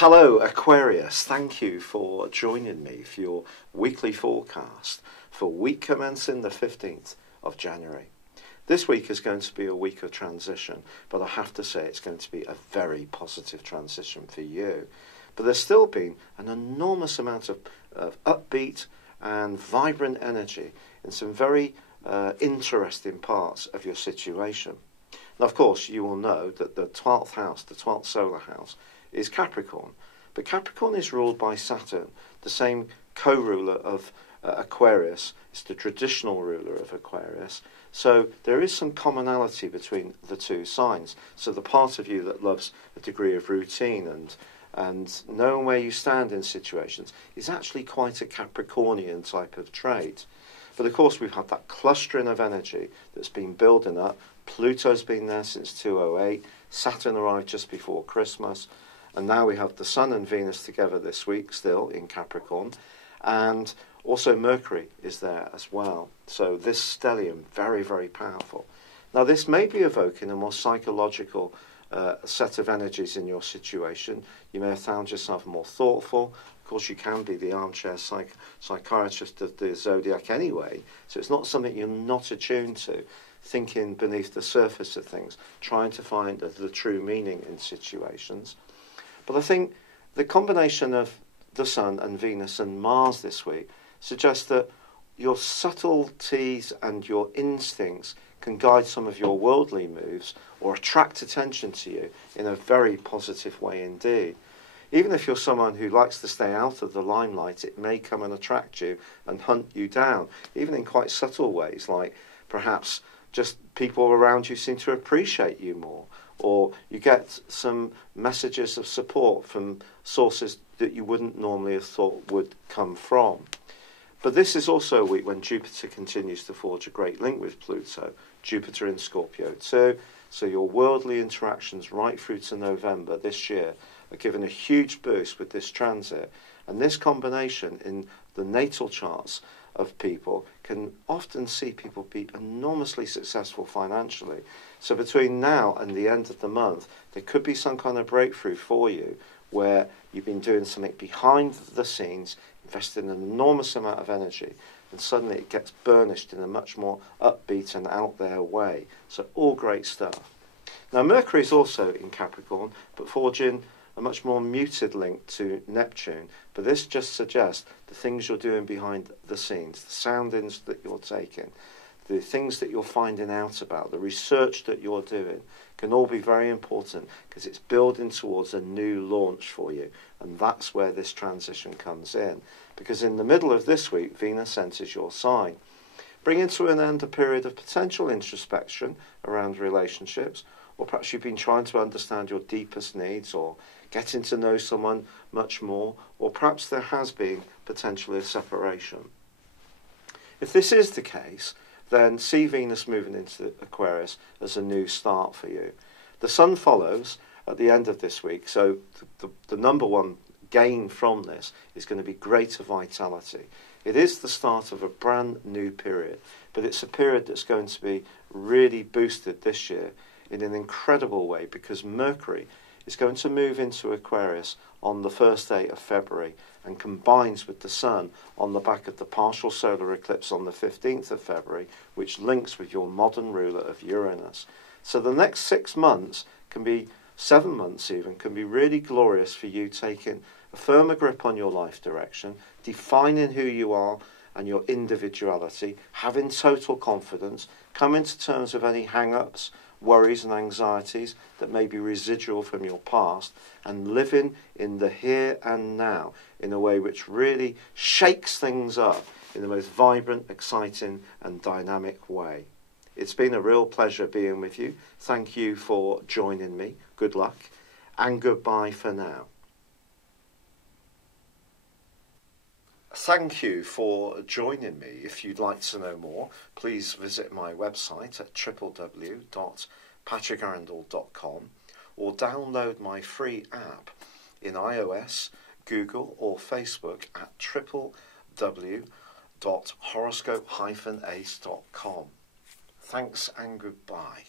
Hello Aquarius, thank you for joining me for your weekly forecast for week commencing the 15th of January. This week is going to be a week of transition, but I have to say it's going to be a very positive transition for you. But there's still been an enormous amount of upbeat and vibrant energy in some very interesting parts of your situation. Now, of course, you will know that the 12th house, the 12th solar house, is Capricorn. But Capricorn is ruled by Saturn, the same co-ruler of Aquarius. It's the traditional ruler of Aquarius. So there is some commonality between the two signs. So the part of you that loves a degree of routine and knowing where you stand in situations is actually quite a Capricornian type of trait. But of course we've had that clustering of energy that's been building up. Pluto's been there since 2008. Saturn arrived just before Christmas. And now we have the Sun and Venus together this week still in Capricorn. And also Mercury is there as well. So this stellium, very, very powerful. Now this may be evoking a more psychological set of energies in your situation. You may have found yourself more thoughtful. Of course, you can be the armchair psychiatrist of the Zodiac anyway. So it's not something you're not attuned to. Thinking beneath the surface of things, trying to find the true meaning in situations. But I think the combination of the Sun and Venus and Mars this week suggests that your subtleties and your instincts can guide some of your worldly moves or attract attention to you in a very positive way indeed. Even if you're someone who likes to stay out of the limelight, it may come and attract you and hunt you down, even in quite subtle ways, like perhaps just people around you seem to appreciate you more, or you get some messages of support from sources that you wouldn't normally have thought would come from. But this is also a week when Jupiter continues to forge a great link with Pluto, Jupiter in Scorpio too, so your worldly interactions right through to November this year are given a huge boost with this transit, and this combination in the natal charts of people can often see people be enormously successful financially. So between now and the end of the month, there could be some kind of breakthrough for you where you've been doing something behind the scenes, investing an enormous amount of energy, and suddenly it gets burnished in a much more upbeat and out there way. So all great stuff. Now Mercury is also in Capricorn, but forging a much more muted link to Neptune, but this just suggests the things you're doing behind the scenes, the soundings that you're taking, the things that you're finding out about, the research that you're doing can all be very important because it's building towards a new launch for you, and that's where this transition comes in, because in the middle of this week Venus enters your sign, bringing to an end a period of potential introspection around relationships, or perhaps you've been trying to understand your deepest needs or getting to know someone much more, or perhaps there has been potentially a separation. If this is the case, then see Venus moving into Aquarius as a new start for you. The Sun follows at the end of this week, so the number one gain from this is going to be greater vitality. It is the start of a brand new period, but it's a period that's going to be really boosted this year in an incredible way because Mercury is going to move into Aquarius on the first day of February and combines with the Sun on the back of the partial solar eclipse on the 15th of February, which links with your modern ruler of Uranus. So the next 6 months can be 7 months even, can be really glorious for you taking a firmer grip on your life direction, defining who you are and your individuality, having total confidence, coming to terms with any hang-ups, worries and anxieties that may be residual from your past, and living in the here and now in a way which really shakes things up in the most vibrant, exciting and dynamic way. It's been a real pleasure being with you. Thank you for joining me. Good luck and goodbye for now. Thank you for joining me. If you'd like to know more, please visit my website at www.patrickarundell.com or download my free app in iOS, Google or Facebook at www.horoscope-ace.com. Thanks and goodbye.